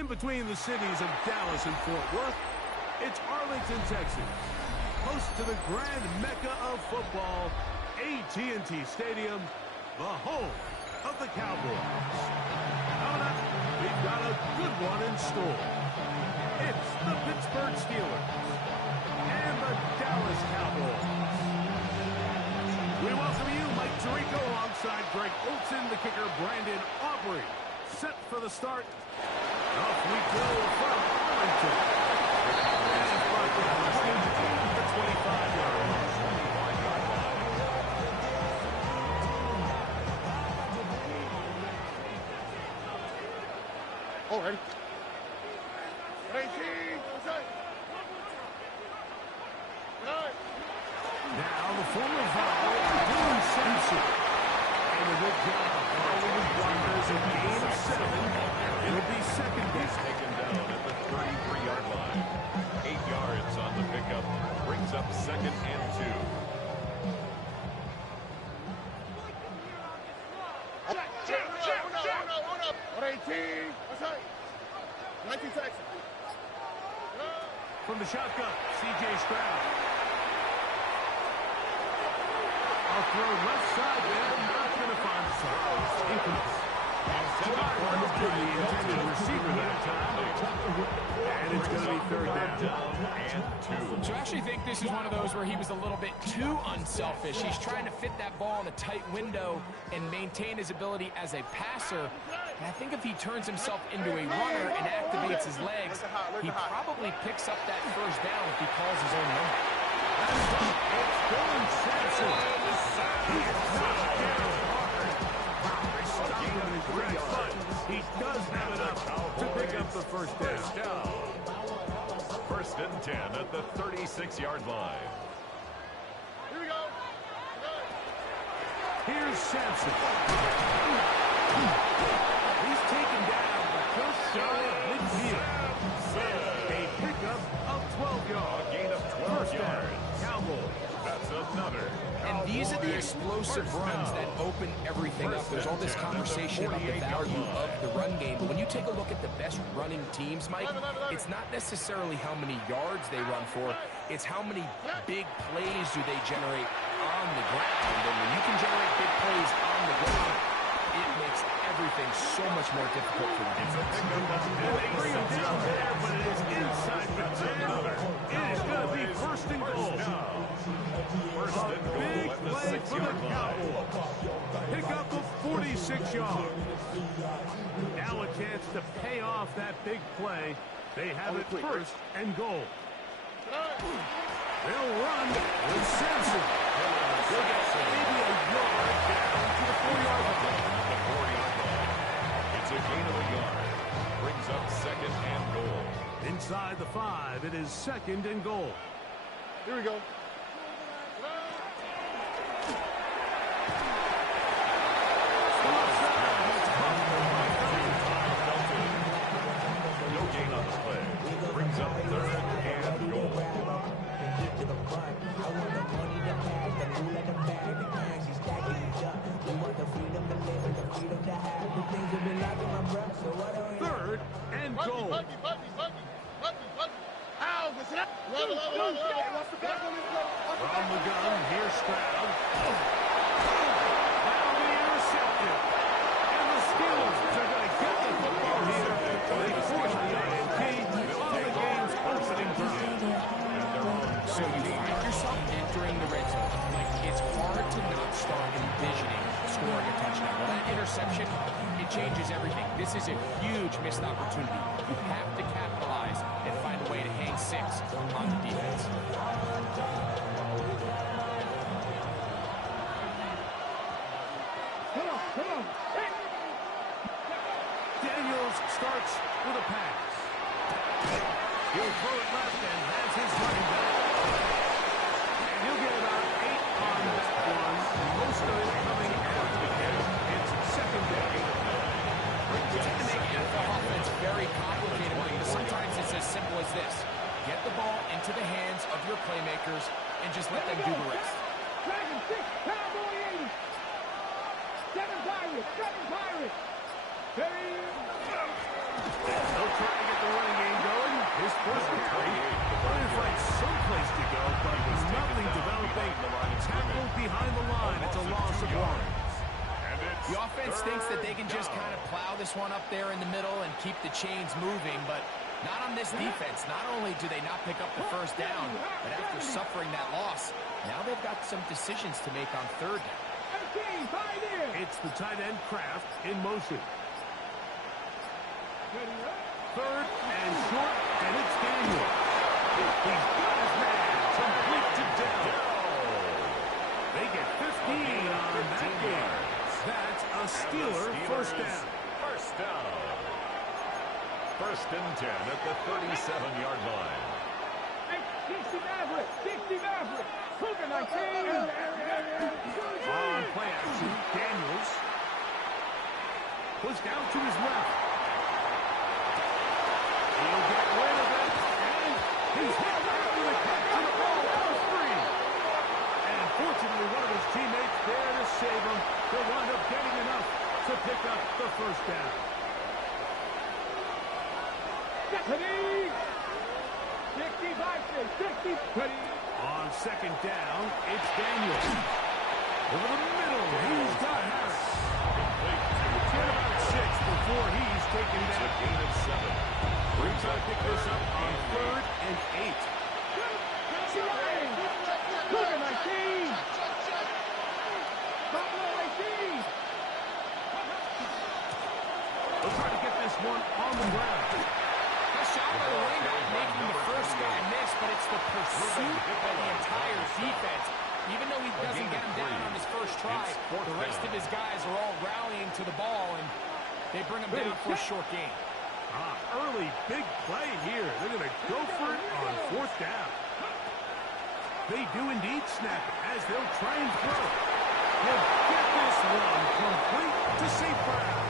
In between the cities of Dallas and Fort Worth, it's Arlington, Texas, host to the grand mecca of football, AT&T Stadium, the home of the Cowboys. Coming up, we've got a good one in store. It's the Pittsburgh Steelers and the Dallas Cowboys. We welcome you, Mike Tirico, alongside Greg Olson, the kicker, Brandon Aubrey. Set for the start. Off we go from Arlington. And it's broadcast at the 25-yard line. All ready. Now the former foul, Dylan Simpson. And a good job following the blunders in game 7. It'll be second base. Taken down at the 33-yard line. 8 yards on the pickup. Brings up second and 118. From the shotgun, C.J. Stroud. I'll throw left side there, not going to find the side. Incomplete. To the intended receiver that time. And it's going to be third down. and 2. So I actually think this is one of those where he was a little bit too unselfish. He's trying to fit that ball in a tight window and maintain his ability as a passer. And I think if he turns himself into a runner and activates his legs, he probably picks up that first down if he calls his own number. It's Dylan Simpson. He is not down hard. He does have enough to pick up the first down. First and 10 at the 36-yard line. Here we go. Here's Sampson. He's taken down, but just shy of midfield. A pickup of 12 yards. A gain of 12 First down, yards. Cowboys. That's another. And these are the explosive runs that open everything up. There's all this conversation about the value of the run game, but when you take a look at the best running teams, Mike, it's not necessarily how many yards they run for, it's how many big plays do they generate on the ground. And when you can generate big plays on the ground, it makes everything so much more difficult for the defense. They bring him down there, but it is inside the 10. It is going to be first and goal. A big play for the Cowboys. Pick up of 46 yards. Now a chance to pay off that big play. They have it first and goal. They'll run with Sampson. He'll get maybe a yard down to the 4-yard line. It's a gain of a yard. Brings up second and goal. Inside the 5, it is second and goal. Here we go. No gain on the play. Brings up third and goal. Third and goal. From the gun, here's Stroud. That'll be intercepted. And the Steelers are going to get the football here. They force the INT on the game's opening drive. So you find yourself entering the red zone. Like, it's hard to not start envisioning scoring a touchdown. Well, that interception, it changes everything. This is a huge missed opportunity. You have to capitalize and find a way to hang 6 on the defense. Daniels starts with a pass. He'll throw it left and has his running back. And he'll get about 8 on that one. Most of it coming after the catch. It's second down. It's going to make NFL offense very complicated, but sometimes it's as simple as this. Get the ball into the hands of your playmakers and just let them do the rest. 7-6, Cowboy 80. 7 Pirates, 7 Pirates. They'll try to get the running game going. His first carry. Trying to find someplace to go, but nothing developing. Tackled behind the line. It's a loss of one. The offense thinks that they can just kind of plow this one up there in the middle and keep the chains moving, but not on this defense. Not only do they not pick up the first down, but after suffering that loss, now they've got some decisions to make on third down. It's the tight end Kraft in motion. Third and short, and it's Daniel. He's got his man complete to Dell. They get 15 on that game. That's a Steeler first down. First down. First and 10 at the 37-yard line. 60 Maverick. 60 Maverick. Cougar 19. On play action, Daniels. Pushed out to his left. He'll get rid of it, and he's hit after the catch, and the ball goes free. And fortunately, one of his teammates there to save him. They'll wind up getting enough to pick up the first down. 60. On second down, it's Daniels. Over the middle, he's got Harris. Get about 6 before he's taken down. A gain of 7. Brings to pick this up on third and 8. Cougar 19. Buffalo 18. They'll try to get this one on the ground. Nice job by the running back making the first guy miss, but it's the pursuit of the entire defense. Even though he doesn't get him down on his first try, the rest of his guys are all rallying to the ball, and they bring him down for a short gain. Early big play here. They're going to go for it on fourth down. They do indeed snap it as they'll try and throw. They'll get this one complete to safe ground.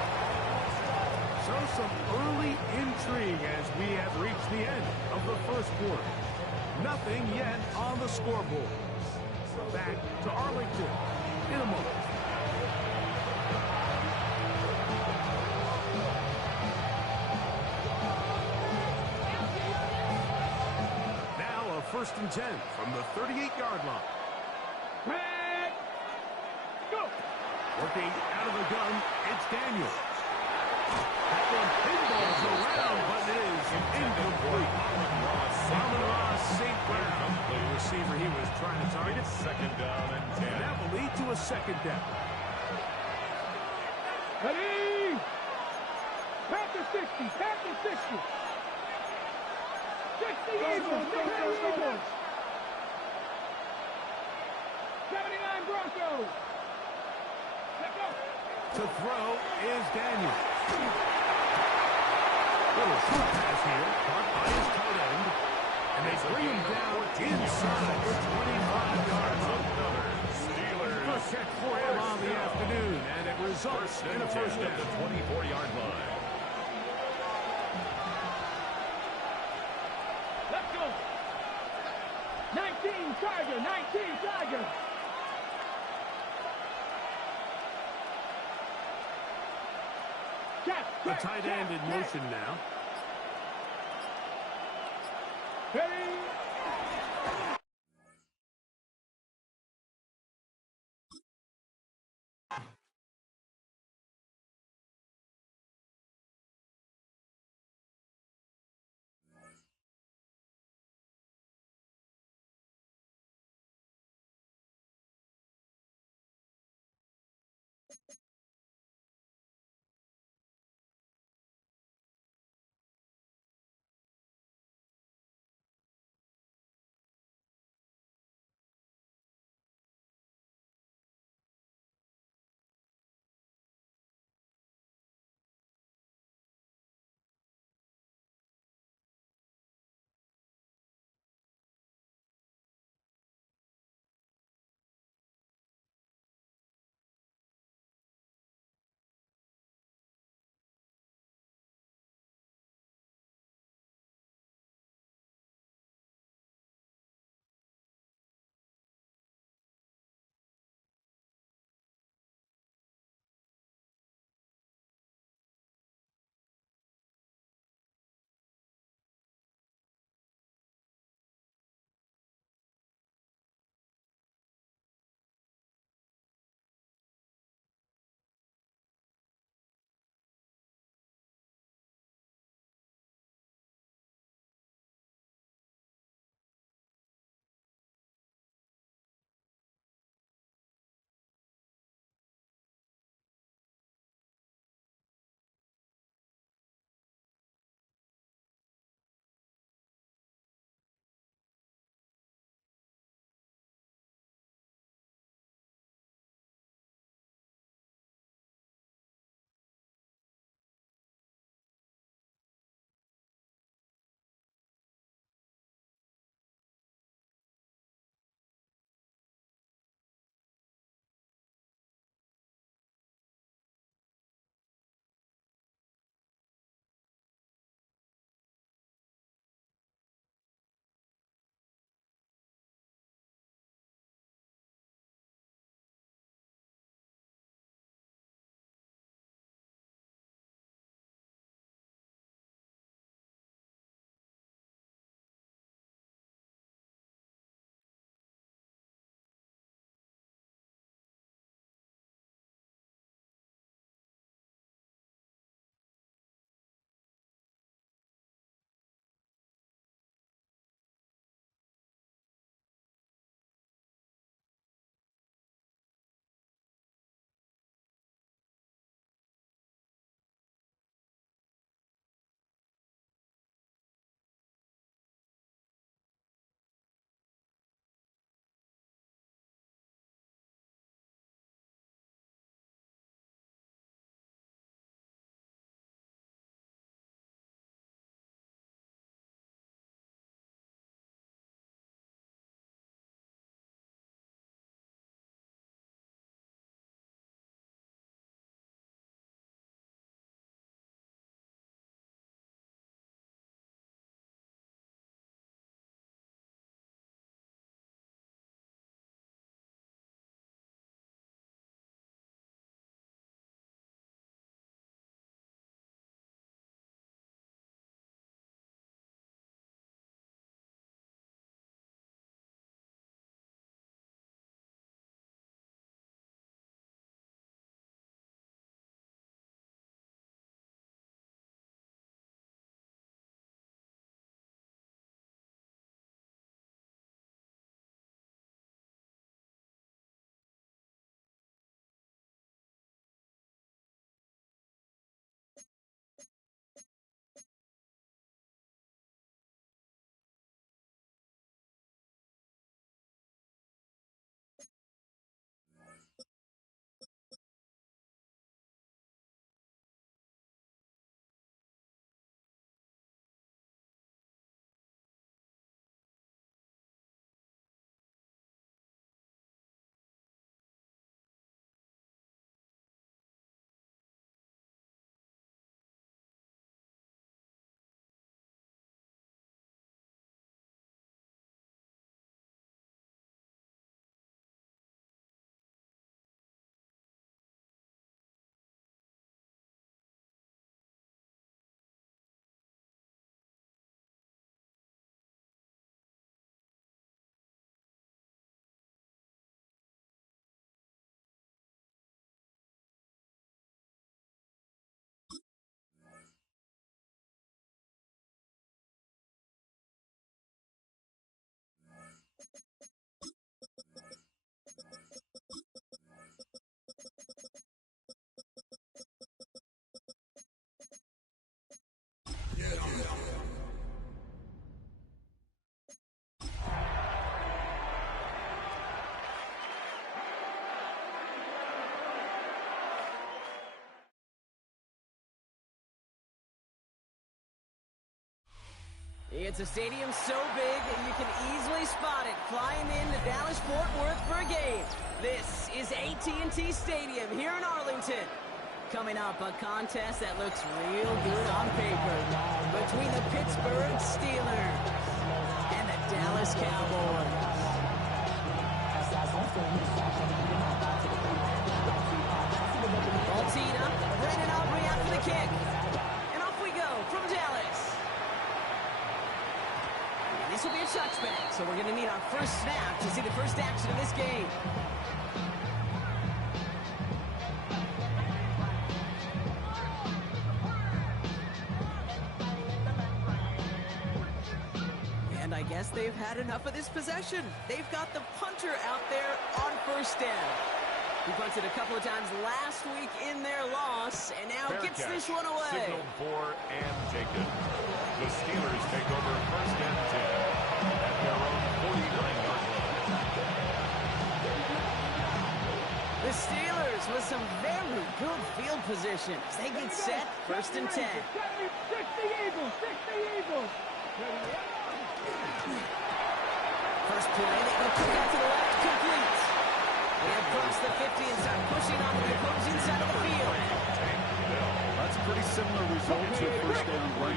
So some early intrigue as we have reached the end of the first quarter. Nothing yet on the scoreboard. Back to Arlington in a moment. Now a first and 10 from the 38-yard line. Red. Go. Working out of the gun, it's Daniels. That one pinballs around, but it is incomplete. Salmon Ross, St. Brown, the receiver he was trying to target. Second down and 10. And that will lead to a second down. Ready. Panther 60. Panther 60. 60 Eagles. 60 Eagles. 79 Broncos. Let's go. To throw is Daniel. Little short pass here, caught by his tight end. And they bring him down inside the 25-yard line. First catch for him on the afternoon, and it results in a first down. At the 24-yard line. Let's go. 19 Tiger. 19 Tiger. The tight end in motion now. Ready. It's a stadium so big you can easily spot it flying into Dallas-Fort Worth for a game. This is AT&T Stadium here in Arlington. Coming up, a contest that looks real good on paper between the Pittsburgh Steelers and the Dallas Cowboys. Ball teed up, Brandon Aubrey out for the kick. And off we go from Dallas. And this will be a touchback, so we're going to need our first snap to see the first action of this game. And I guess they've had enough of this possession. They've got the punter out there on first down. He punted a couple of times last week in their loss, and now Fair gets catch. this one away. Signaled for and taken. The Steelers take over first and 10 at their own 49-yard line. The Steelers with some very good field position as they get set, first and 10. 6 the Eagles, 6 the Eagles. First play, they go quick out to the left, complete. They have crossed the 50 and start pushing on the opposing side of the field. That's a pretty similar result to a first down run play.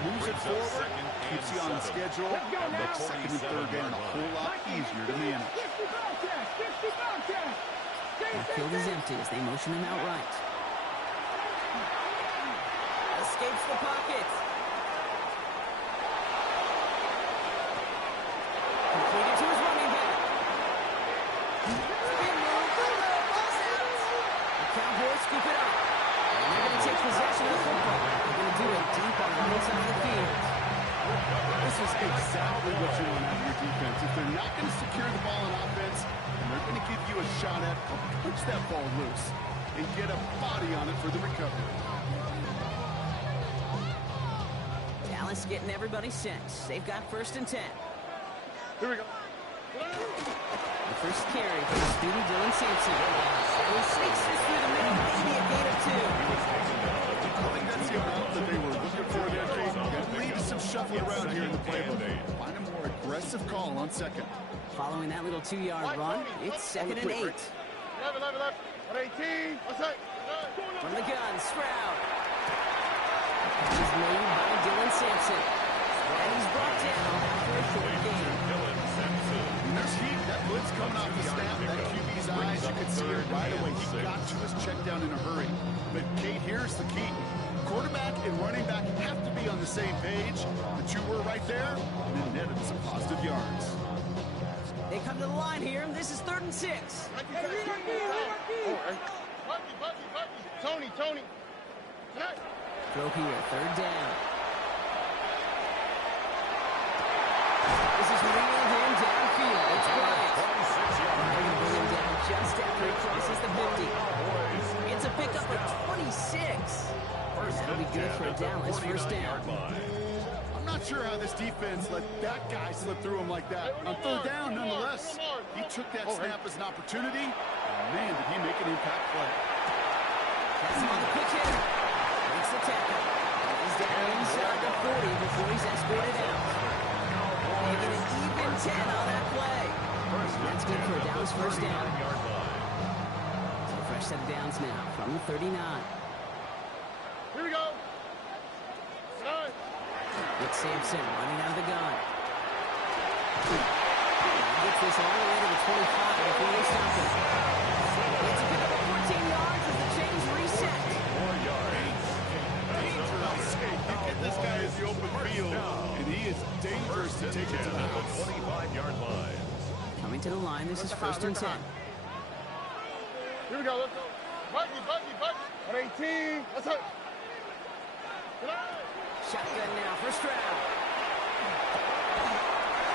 Moves it forward, keeps you on the schedule, and makes second and third down a whole lot easier to manage. 60 ball test, 60 ball test. The field is empty as they motion him out right. Escapes the pocket. Completed to his running back. Spin move, ball's out. The Cowboys scoop it up. And they're going to take possession of the football. They're going to do it deep on the right side of the field. This is exactly what you want out of your defense. If they're not going to secure the ball on offense, then they're going to give you a shot at punch that ball loose and get a body on it for the recovery. Dallas getting everybody set. They've got first and 10. Here we go. The first carry for the student Dylan Sampson. He sneaks this through the middle, maybe a gain of 2. I think that's the amount that they were looking for there, Kate. Got to leave some shuffling around here in the playbook. Find a more aggressive call on second. Following that little 2-yard run, it's second and 8. 11, 118. What's that? From the gun, Stroud. He's made by Dylan Sampson. And he's brought down after a short gain. And there's heat. That blitz coming off the snap. That QB's eyes, you could see it right away. He got to his check down in a hurry. But, Kate, here's the key. Quarterback and running back have to be on the same page. The two were right there, and then netted some positive yards. They come to the line here, and this is 3rd and 6. Tony. Throw here, 3rd down. This is reeled in downfield. It's Bryant. They're going to bring him down just after he crosses the 50. It's a pickup of 26. That'll be good for Dallas, first down. I'm not sure how this defense let that guy slip through him like that. On 3rd down, nonetheless, he took that snap as an opportunity, and man, did he make an impact play. Has him on the quick hitter. Makes the tackle. He's down inside the 40 before he's escorted out. They get an even 10 on that play. That's good for a Dallas first down. So a fresh set of downs now from the 39. Here we go. It's Sampson running out of the gun. He gets this all the way to the 25 before they stop him. It's a pickup of 14 yards as the chains reset. 4 yards. You get this guy as the open field, and he is dangerous to take it to the house. 25-yard line. Coming to the line, this is 1st and 10. Here we go, let's go. Buggy. 118. Let's go. Shotgun now for Stroud.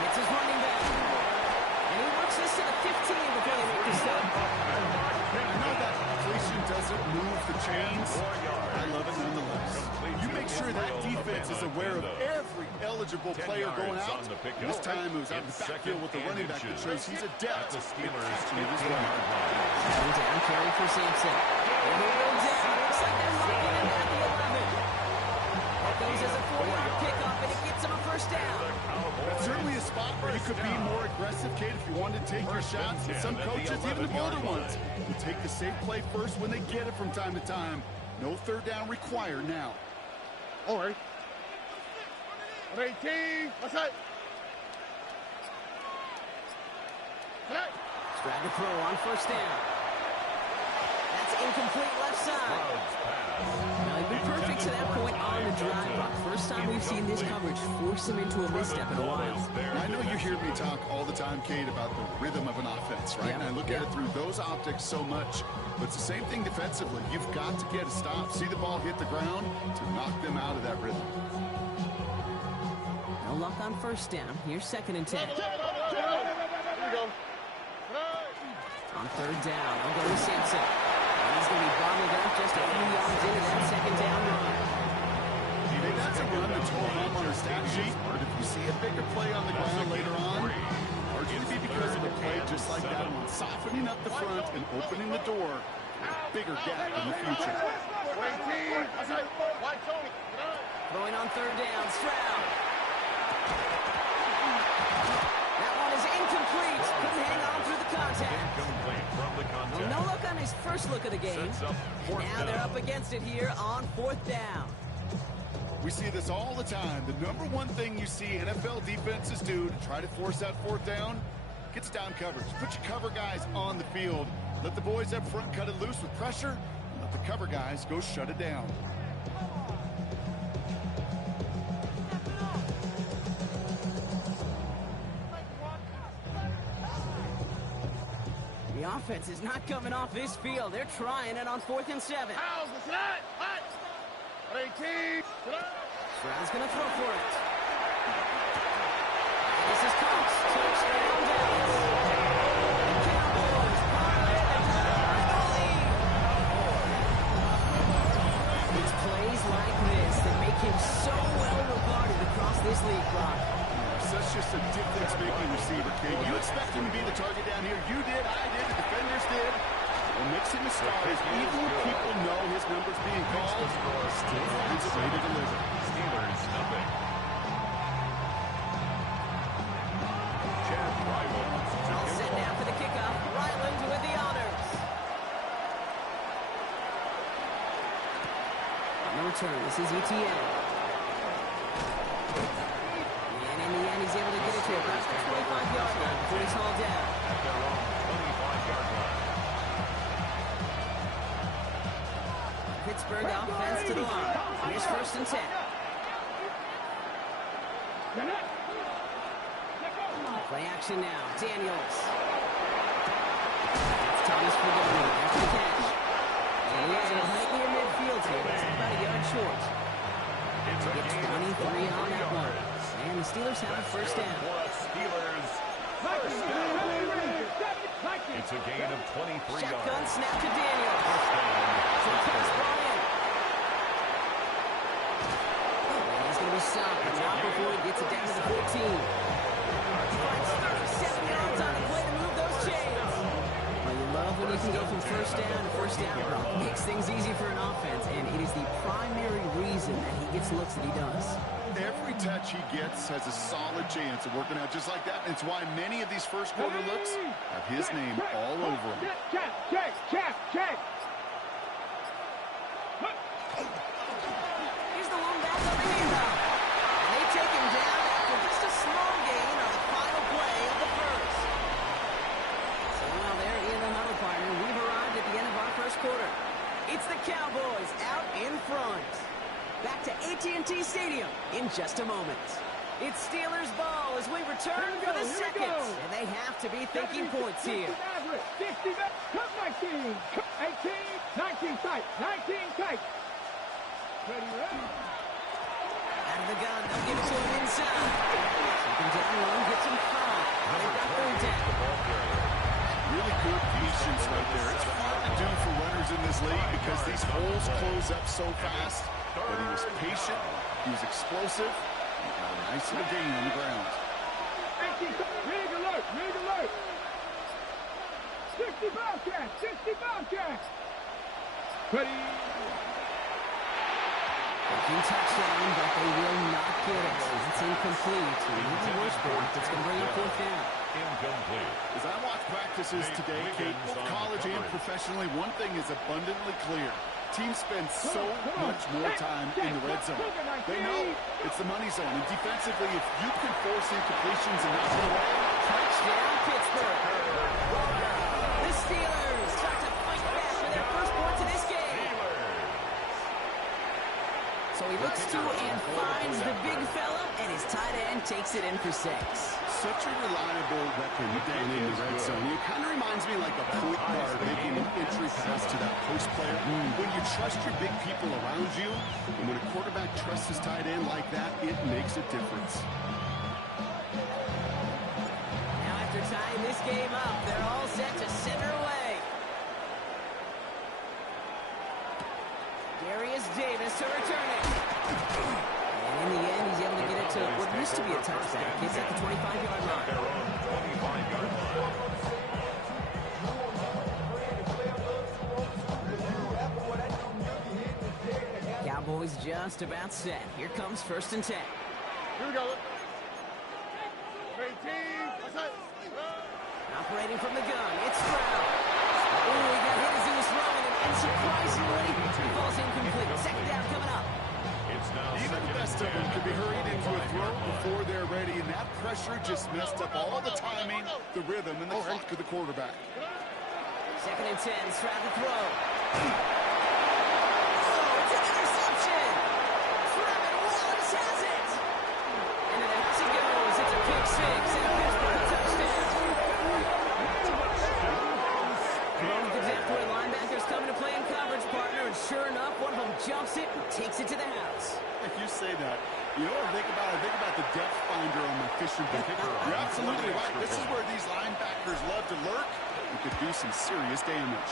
It's his running back. And he works this to the 15 before they make the stop. I know that completion doesn't move the chains. I love it nonetheless. You make sure that defense is aware of every eligible player going out. This time it was out of the backfield with the running back that shows he's adept. The Steelers catching it as well. Down carry for Sampson. And he goes down. Looks like they're looking at the 11. That goes as a 4-yard pickup, and it gets him a first first down. That's certainly a spot where you could be more aggressive, Kate, if you wanted to take your shots. And some coaches, even the bolder ones, will take the safe play first when they get it from time to time. No third down required now. All right. 18. What's that? Drag to throw on first down. That's incomplete left side. Now, he'd be perfect to that point on the drive clock. First time we've seen this coverage force him into a misstep in a while. I know you hear me talk all the time, Kate, about the rhythm of an offense, right? Yeah. And I look at it through those optics so much. But it's the same thing defensively. You've got to get a stop, see the ball hit the ground to knock them out of that rhythm. No luck on first down. Here's 2nd and 10. Here we go. On third down, they'll go to Sampson. And he's going to be bottled up just a few yards into that 2nd down run. Hey, that's a run that's hold home on the stat sheet. But if you see a bigger play on the ground later on, or going to be because of a play just like that one, softening up the front and opening the door, a bigger gap in the future. Throwing on third down, Stroud. That one is incomplete. Couldn't hang on through the contact. Incomplete from the contact. Well, no look on his first look of the game. Now they're up against it here on 4th down. We see this all the time. The number one thing you see NFL defenses do to try to force that 4th down, gets down coverage. Put your cover guys on the field. Let the boys up front cut it loose with pressure. And let the cover guys go shut it down. The offense is not coming off this field. They're trying it on 4th and 7. Stroud's going to throw for it. This is Cox. Touchdown, Dallas. The Cowboys parlay the lead. It's plays like this that make him so well regarded across this league, Brock. Such just a difference-making receiver, Kate. You expect him to be the target down here. You did, I did, the defenders did. What makes him a star is even when people know his number's being called, still finds a way to deliver. Steelers nothing. Chad Ryland. All set now for the kickoff. Ryland with the honors. On the return, this is ETN. And in the end, he's able to get it to about the 25-yard line before he's hauled down. At their own 25-yard line. Pittsburgh offense to the line. Here's 1st and 10. Play action now. Daniels. It's Thomas Fagoni after the catch. And he has it right near midfield here. It's about a yard short. Get 23 on that one. And the Steelers have a first down. Steelers first down. It's a gain of 23 yards. Shotgun snap to Daniels. So pass ball in. And he's going to be stopped, but not before he gets it down to the 14. Finds 37 yards on the play to move those chains. Well, you love when you can go from first down to first down, bro. Makes things easy for an offense, and it is the primary reason that he gets looks that he does. Every touch he gets has a solid chance of working out just like that. And it's why many of these first quarter looks have his name all over them. Check. Here's the one back on the handoff. And they take him down after just a small gain on the final play of the first. So now they're in the huddle, partner. We've arrived at the end of our first quarter. It's the Cowboys out in front. Back to AT&T Stadium in just a moment. It's Steelers ball as we return for the second. And they have to be thinking points here. 60, cut 19, 18, 19 tight, 19 tight. Ready, ready. Out of the gun, they'll give it to him inside. Second down, one gets him 5. They've got third down. Really good patience right there. It's hard to do for runners in this league because these holes close up so fast. But he was patient, he was explosive, and got a nice little gain on the ground. 18, rig alert. 60 Bobcats. Ready. Touchdown, but they will not get it. It's incomplete. Even the worst block, it's going to bring up fourth down. Incomplete. As I watch practices today, Kate, both college and professionally, one thing is abundantly clear. Teams spend so much more time in the red zone. They know it's the money zone. And defensively, if you can force incompletions and not get away, Touchdown, Pittsburgh. The Steelers start to fight back for their first points in this game. So he looks to and finds the big fella, and his tight end takes it in for 6. such a reliable weapon down in the red zone. It kind of reminds me like a point guard making an entry pass to that post player. When you trust your big people around you, and when a quarterback trusts his tight end like that, it makes a difference. Now after tying this game up, they're all set to center away. Darius Davis to return it. And in the end, he's able to get it to what used to be a touchback. It's at the 25-yard line. Their own 25-yard line. Cowboys just about set. Here comes 1st and 10. Here we go. 18. Operating from the gun, it's Stroud. Oh, he got hit as he was throwing, and surprisingly, he falls incomplete. Second down coming up. It's now Even the best of them could be hurried into a throw before they're ready, and that pressure just messed up all the timing, the rhythm, and the clock of the quarterback. 2nd and 10, Stroud to throw. Oh, it's an interception. Trevor Wallace has it. And then as he goes, it's a pick 6 and a Pittsburgh touchdown. Throwing gives after a linebacker's coming to play in coverage, partner, and sure enough, one of them jumps it and takes it to the house. If you say that, you know what I think about? I think about the depth finder on my fishing boat. You're absolutely right. This is where these linebackers love to lurk. You could do some serious damage.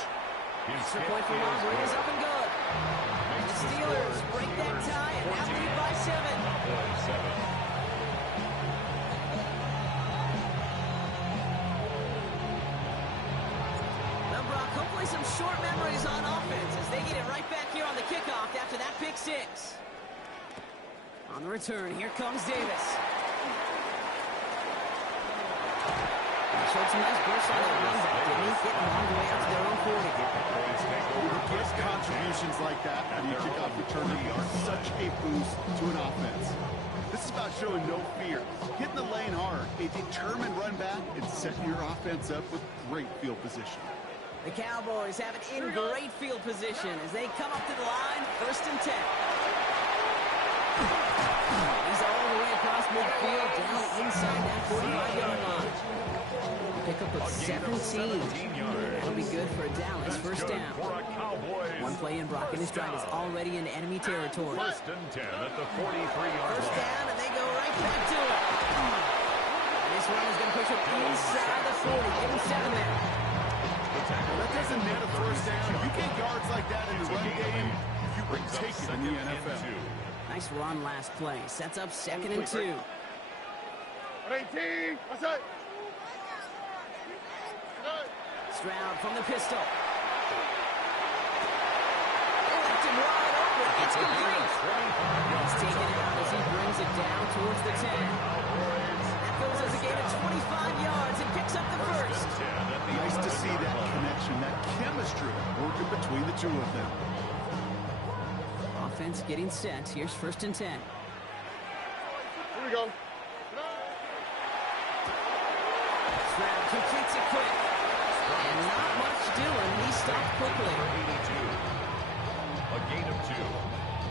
Extra point for Aubrey is up and good. The Steelers break that tie and now lead by 7. Now, Brock, hopefully some short memories on offense as they get it right back here on the kickoff after that pick 6. On the return, here comes Davis. Showed some nice bursts on that run back, didn't he? Getting all the way out to their own 40. His contributions like that when you kick off returner are such a boost to an offense. This is about showing no fear, hitting the lane hard, a determined run back, and setting your offense up with great field position. The Cowboys have it in great field position as they come up to the line, 1st and 10. He's all the way across midfield, down inside that 45-yard line. Pick up of 17. That'll be good for Dallas. 1st down. One play in, Brock, and his drive is already in enemy territory. 1st and 10 at the 43-yard 1st line. down, and they go right back to it. This run is going to push him inside the 40. Give him 7 there. That doesn't net a 1st down. You get yards like that in the run game, you can take it in the NFL. Nice run last play. Sets up 2nd and 2. 18. What's up? Stroud from the pistol. Left him wide open. It's complete. He's taken it out as he brings it down towards the 10. That goes as a gain of 25 yards and picks up the 1st. Nice to see that connection, that chemistry working between the two of them. Offense getting set. Here's 1st and 10. Here we go. Stroud completes it quick. And not much doing. He stopped quickly. 82. A gain of 2.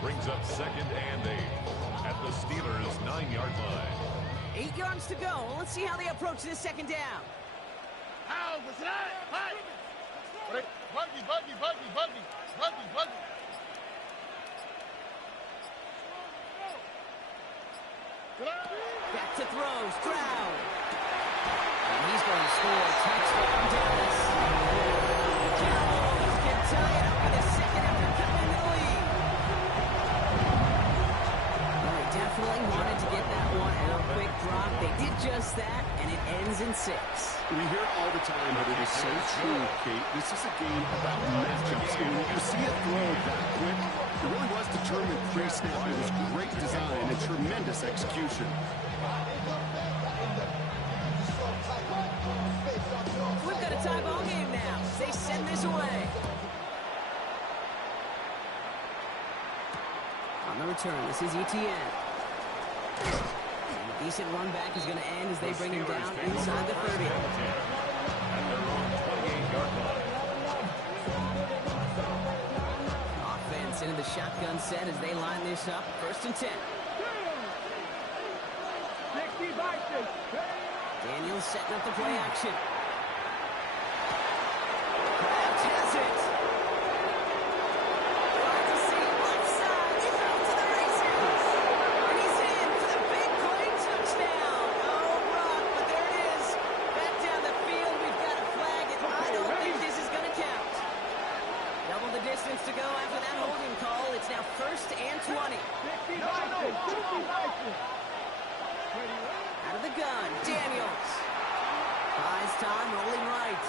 Brings up 2nd and 8 at the Steelers' 9-yard line. 8 yards to go. Let's see how they approach this 2nd down. Back to throw. Stroud. And he's going to score a touchdown. Dallas. Cowboys can tie it up in a second after coming into the lead. Well, they definitely wanted to get that one out. Quick drop. They did just that, and it ends in 6. We hear all the time, but it is so true, Kate. This is a game about matchups. And when you see it throw that quick, it really was determined pre-snap. It was great design and tremendous execution. We've got a tie ball game now. They send this away. On the return, this is ETN. A decent run back is going to end as they bring him down inside the 30. Offense into the shotgun set as they line this up. 1st and 10. Daniels setting up the play action. Kraft has it. Trying to see left side. He's off to the races. And he's in for the big play touchdown. Oh, Brock, but there it is. Back down the field. We've got a flag, and I don't think this is going to count. Double the distance to go after that holding call. It's now 1st and 20. Out of the gun, Daniels. Buys time, rolling right.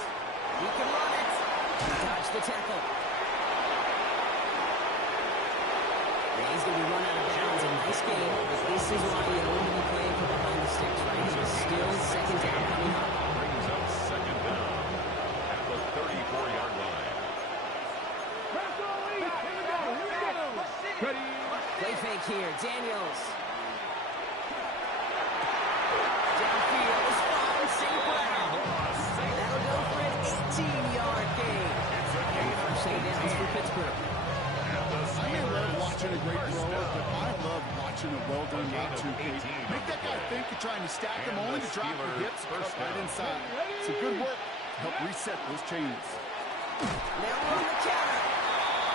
He can run it. Dodge the tackle. Yeah, he's going to be run out of bounds. A nice game, but this is why you don't want to be playing from behind the sticks, right? It is still 2nd down coming up. Brings up 2nd down at the 34-yard line. Play fake here, Daniels. Downfield is fine, St. Brown. That'll go for an 18-yard gain. First downs for Pittsburgh. I may love watching a great thrower, but I love watching a well-done route too, Kate. Make that guy think you're trying to stack him only to drop your hips right inside. Some good work to help reset those chains. Now we're on the counter.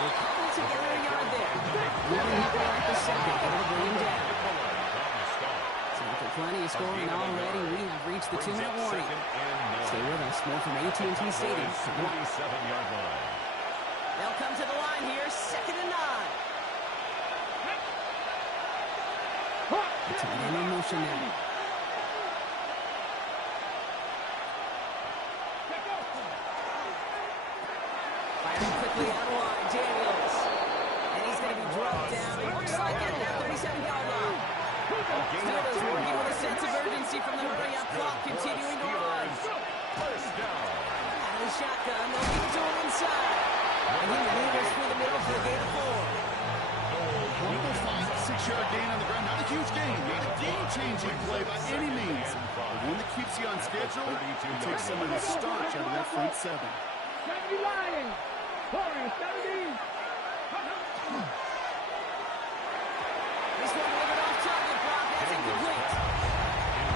We're cobbled together a yard there. Really not there at the second. Able to bring him down. After plenty of scoring already, we have reached the 2-minute warning. Stay with us. More from AT&T Stadium. 47-yard line. They'll come to the line here. 2nd and 9. It's an in motion now. Firing quickly out wide. Daniels. And he's going to be dropped down. It looks like at that 37-yard line. Steelers working with a sense of urgency from the hurry-up clock, continuing to run. First down. Out of the shotgun, they'll give it to him inside. And he maneuvers through the middle for a gain of 4. One of those 5-6-yard gain on the ground. Not a huge gain, not a game-changing play by any means. But one that keeps you on schedule and takes some of the starch out of that front 7. 70 Lions. 70. This one delivered off target. Brock, that's incomplete.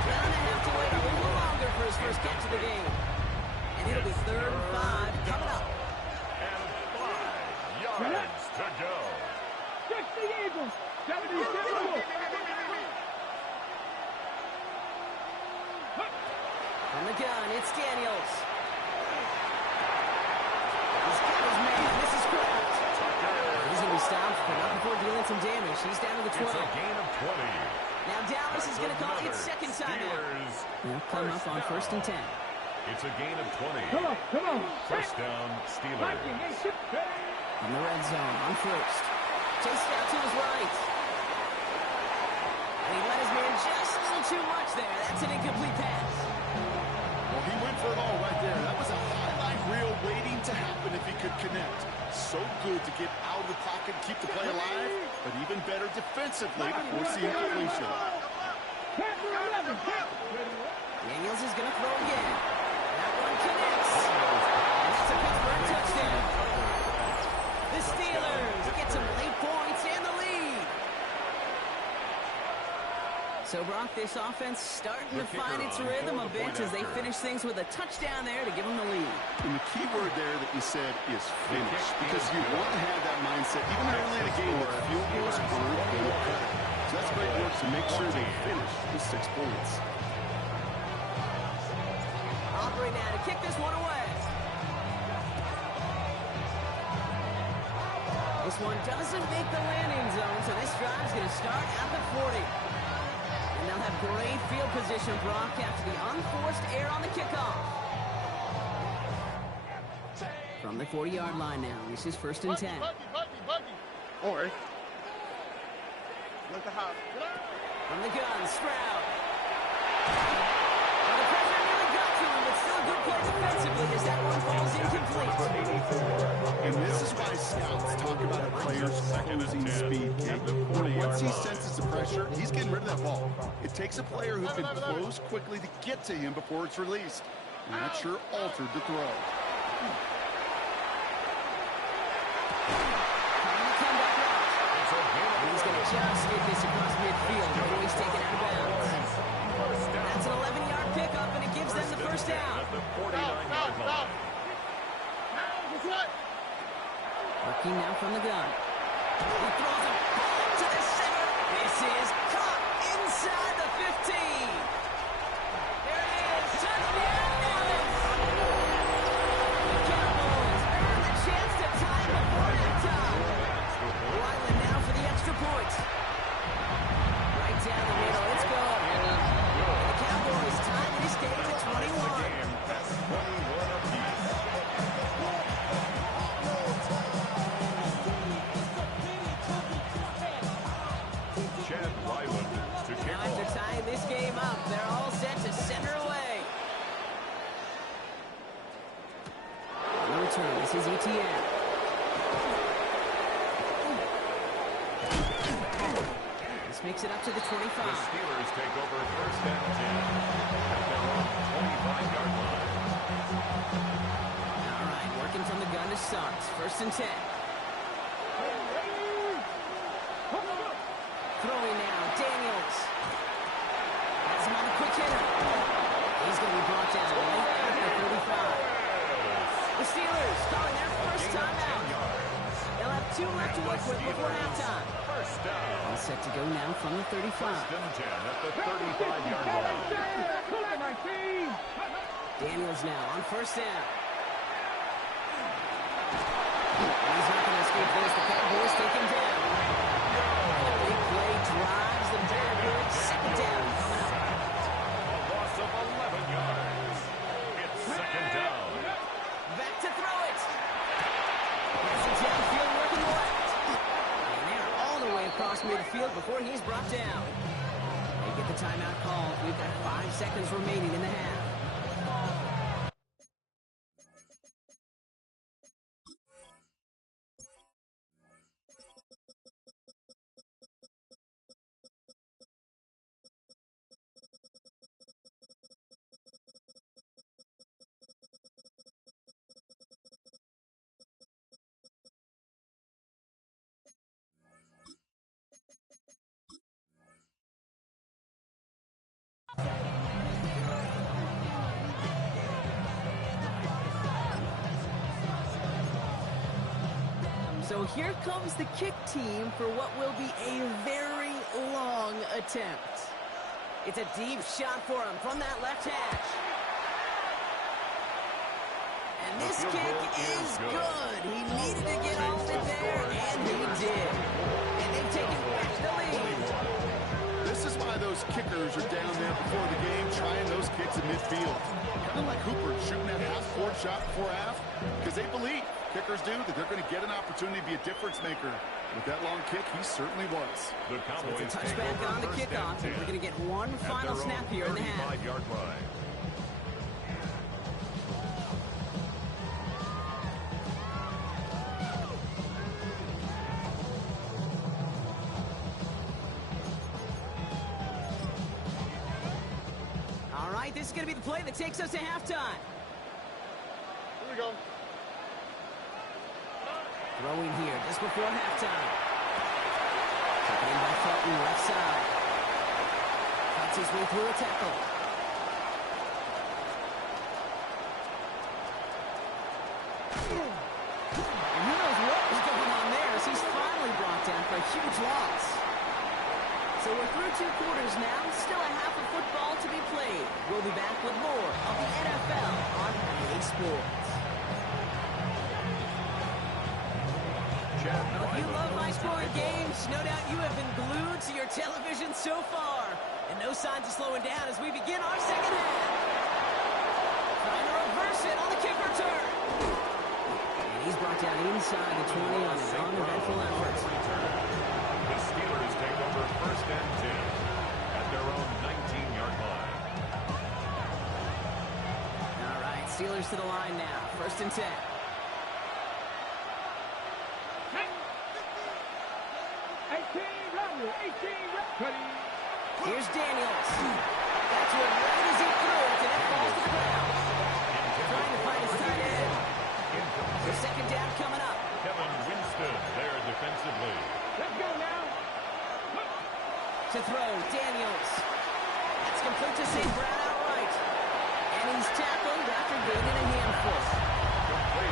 Gonna have to wait a little longer for his first catch of the game. And it'll be 3rd and 5 coming up. And 5 yards to go. 60 Eagles. 70 Eagles. From the gun, it's Daniels. He's got his man. This is Kraft. He's going to be stopped, but not before dealing some damage. He's down to the 12. It's a gain of 20. Now Dallas is going to call its 2nd timeout. They'll come up on 1st and 10. It's a gain of 20. Come on. First down, Steelers. In the red zone on 1st. Chased out to his right. And he let his man just a little too much there. That's an incomplete pass. Well, he went for it all right there. That was a highlight reel waiting to happen if he could connect. So good to get out of the pocket and keep the play alive, but even better defensively to force the incompletion. Daniels is going to throw again. That one connects. And that's a Pittsburgh touchdown. The Steelers get some late points and the lead. So, Brock, this offense starting to find its rhythm a bit as they finish things with a touchdown there to give them the lead. And the key word there that you said is finish, because you want to have that mindset even early in the game that field goals aren't going to cut it. So that's great work to make sure they finish with 6 points. Aubrey now to kick this one away. This one doesn't make the landing zone, so this drive's going to start at the 40. And they'll have great field position, Brock, after the unforced From the 40-yard line now. This is 1st and 10. Or look at how. From the gun, Stroud. Well, the pressure nearly got to him, but still a good play defensively as that one falls incomplete. And this is why scouts talk about a player's closing speed. Once he senses the pressure, he's getting rid of that ball. It takes a player who can close quickly to get to him before it's released. And that sure altered the throw. He's going to just get this across midfield before he's taken out of bounds. That's an 11-yard pickup, and it gives them the first down. At the 49-yard line. Working now from the gun. He throws a ball to the center. This is caught inside the 15. There it is. Touchdown, Dallas. The Cowboys earn the chance to tie before halftime. Wyland now for the extra point. Right down the middle. It's good. And the Cowboys tie this game at 21. After tying this game up, they're all set to center away. No return. This is ETN. This makes it up to the 25. The Steelers take over 1st and 10 at their own 25-yard line. All right, working from the gun to start. 1st and 10. Throwing now, Daniels. Has him on the quick hitter. He's going to be brought down right at the 35. The Steelers calling their first time out. They'll have 2 left to work with before halftime. First down. All set to go now from the 35. 1st and 10 at the 35-yard line. Daniels now on 1st down. He's not going to escape this. The Cowboys take him down. Big play drives them backward. 2nd down coming up. A loss of 11 yards. It's 2nd down. Back to throw it. That's the downfield working left. And they're all the way across midfield before he's brought down. They get the timeout called. We've got 5 seconds remaining in the half. So here comes the kick team for what will be a very long attempt. It's a deep shot for him from that left hash. And this kick is good. He needed to get all of it there, and he did. And they've taken back the lead. This is why those kickers are down there before the game trying those kicks in midfield. Kind of like Hooper shooting that half-court shot before half, because they believe, kickers do, that they're going to get an opportunity to be a difference maker. With that long kick, he certainly was. The Cowboys So it's a take touchback over on the 1st kickoff, and and we're 10 going to get one at final their snap own here in the half. 35-yard line. All right, this is going to be the play that takes us to halftime. Here we go. Throwing here just before halftime. Taken in by Fulton, left side. Cuts his way through a tackle. And who knows what was going on there as he's finally brought down for a huge loss. So we're through 2 quarters now. Still a half of football to be played. We'll be back with more of the NFL on EA Sports. Now, if you love high-scoring games, no doubt you have been glued to your television so far. And no signs of slowing down as we begin our second half. Trying to reverse it on the kick return. inside the 20 on an uneventful effort. The Steelers take over first and 10 at their own 19-yard line. All right, Steelers to the line now. First and 10. Here's Daniels. That's what right as he threw it, and it falls to the ground. Trying to find his tight end. The second down coming up. Kevin Winston there defensively. Let's go now. To throw, Daniels. That's complete to St. Brown outright. And he's tackled after gaining a handful.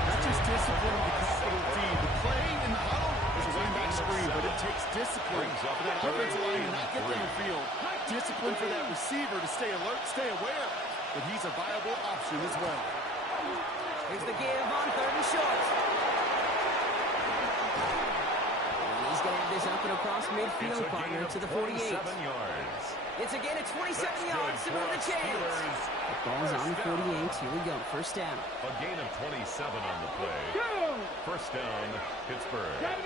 Not just discipline with the capital D. The play in the huddle is a running back screen, but it takes discipline for that offensive line to not get downfield. Discipline for that receiver to stay alert, stay aware. But he's a viable option as well. Here's the give on third and short. And he's going to have this up and across midfield, partner, to the 48. 27 yards. It's a gain of 27 yards to move the chains. The ball's on the 48. Here we go. First down. A gain of 27 on the play. First down, Pittsburgh. Back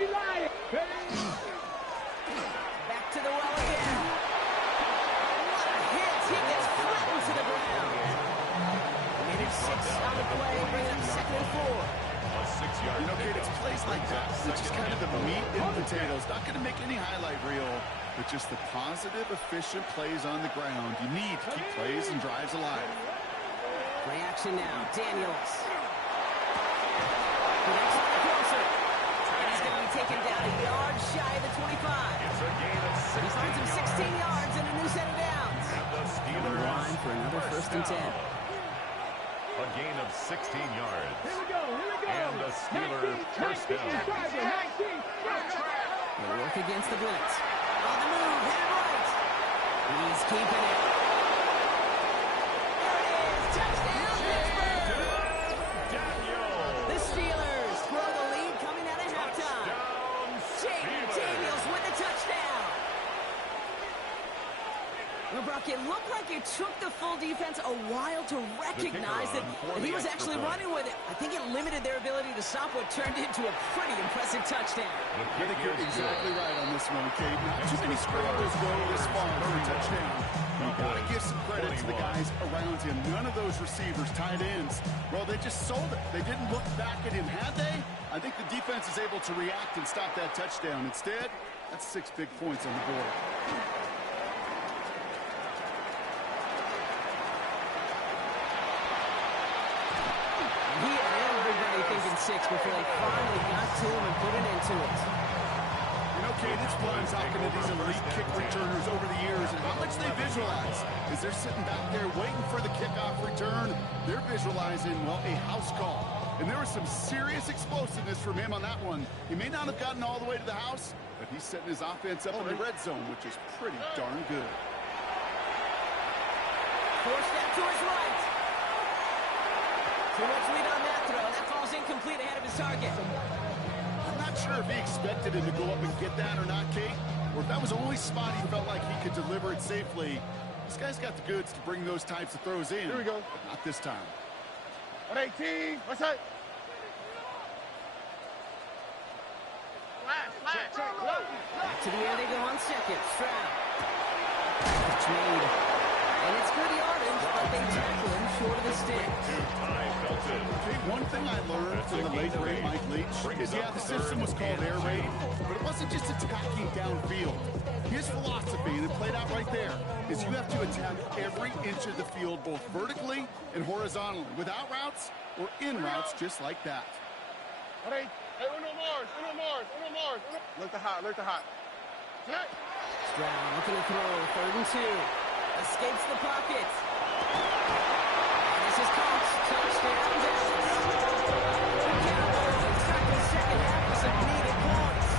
to the well again. What a hit. He gets flattened to the ground. Minute 6 on the play. Bring up second and 4. A 6-yard You know, Kate, it's plays like that, which is kind of the meat and potatoes. Not going to make any highlight reel, but just the positive, efficient plays on the ground. You need to keep plays and drives alive. Play action now. Daniels. Connects on the crosser. And he's going to be taken down a yard shy of the 25. It's a gain of 16 He finds him 16 yards and a new set of downs. And the Steelers Line for another first and 10. A gain of 16 yards. Here we go. And the Steelers first down. They work against the blitz. On the move, headed right. He's keeping it. There it is. Touchdown, Pittsburgh. The Steelers throw the lead coming out of halftime. Jaden Daniels with the touchdown. Well, Brock, it looked like it took the full defense a while to recognize that he was actually running with it. I think it limited their ability to stop what turned into a pretty impressive touchdown. I think you're exactly right on this one, Kate. Not too many scrambles go this far for a touchdown. You got to give some credit to the guys around him. None of those receivers, tight ends, well, they just sold it. They didn't look back at him, had they? I think the defense is able to react and stop that touchdown. Instead, that's 6 big points on the board. He had everybody thinking 6 before they finally got to him and put an end to it. You know, Kate, it's fun talking to these elite kick returners over the years and how much they visualize. As they're sitting back there waiting for the kickoff return, they're visualizing, well, a house call. And there was some serious explosiveness from him on that one. He may not have gotten all the way to the house, but he's setting his offense up in the red zone, which is pretty darn good. Forced out to his right. Too much lead on that throw. That falls incomplete ahead of his target. I'm not sure if he expected him to go up and get that or not, Kate, or if that was the only spot he felt like he could deliver it safely. This guy's got the goods to bring those types of throws in. Here we go. But not this time. 118. What's that? Back to the air they go on second. Stroud. Catch made. And it's good yardage, but they tackle him short of the stick. Okay, one thing I learned from the late great Mike Leach is, yeah, the system was called air raid, but it wasn't just attacking downfield. His philosophy, and it played out right there, is you have to attack every inch of the field, both vertically and horizontally, without routes or in routes, just like that. Hey, uno more. Look the hot. Stroud looking to throw. Third and 2. Escapes the pocket. And this is caught. Touchdown, Dallas. The Cowboys got the second half with some needed points.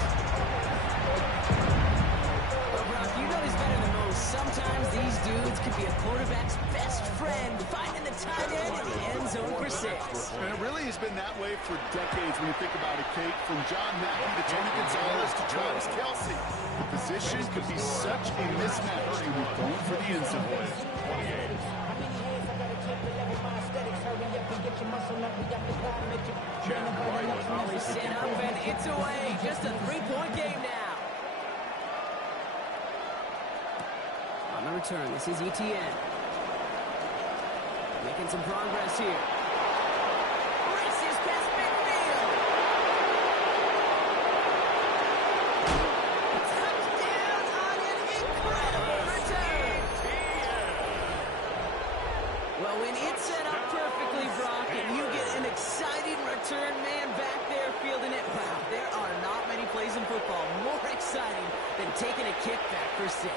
Well, Brock, you know he's better than most. Sometimes these dudes could be a quarterback's best friend, finding the tight end in the end zone for 6. And it really has been that way for decades when you think about it, Kate. From John Mackey to Tony Gonzalez to Travis Kelce. The position could be such a mismatch when you're going for the end zone. Set up and it's away. Just a 3-point game now. On the return, this is ETN. Making some progress here. Races past midfield. Touchdown on an incredible return. Well, when it's set up perfectly, Brock, and you get an exciting return man back there fielding it, wow, there are not many plays in football more exciting than taking a kickback for 6.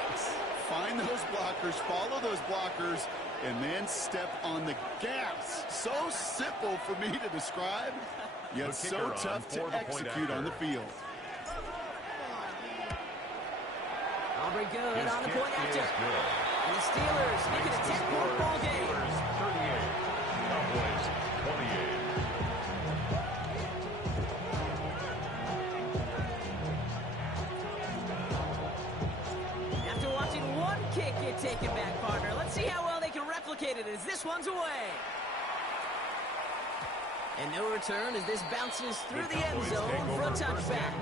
Find those blockers, follow those blockers, and then step on the gas. So simple for me to describe, yet so tough to execute on the field. Aubrey good on the point after. And the Steelers making a 10-point ball game. 38, Cowboys 28. After watching one kick get taken back, partner, let's see how well they can replicate it as this one's away. And no return as this bounces through the end zone for a touchback.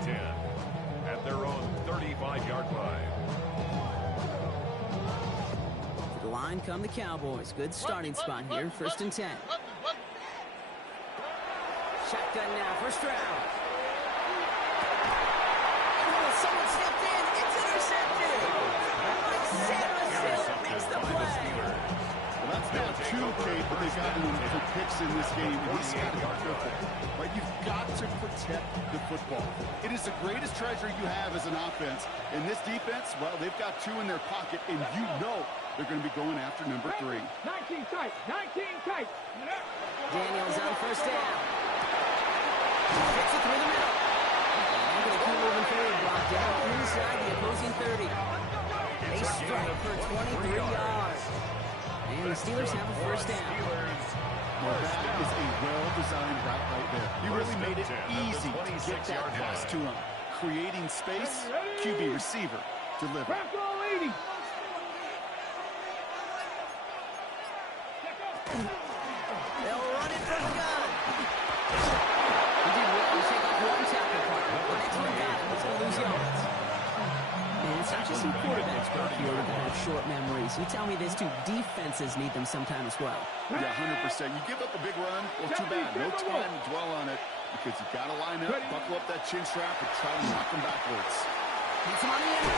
At their own 35-yard line. To the line come the Cowboys. Good starting spot here, 1st and 10. Shotgun now, first round. Oh, someone stepped in. It's intercepted. Sarah Hill makes the play. Well, that's now 2, Kate, but they've gotten him for picks in this game. He's got to be careful. Right? You've got to protect the football. It is the greatest treasure you have as an offense. And this defense, well, they've got 2 in their pocket, and you know they're going to be going after number 3. 19 tight. 19 tight. Daniels on first down. Gets it through the middle. They're going to keep moving forward, block down inside the opposing 30. They strike for 23 yards. And the Steelers have a first down. Well, that is a well-designed route right there. He really made it easy to get that pass to him. Creating space, QB receiver, deliver. Bronco 80. They'll run it from the gun. He did well to shake off one tackle partner. The next one got him. He's going to lose yards. And it's not just some quarterbacks back here that have short memories. You tell me this too. Defenses need them sometime as well. Yeah, 100%. You give up a big run, well, too bad. No time to dwell on it because you got to line up, buckle up that chin strap, and try to knock them backwards. Hits him on the end.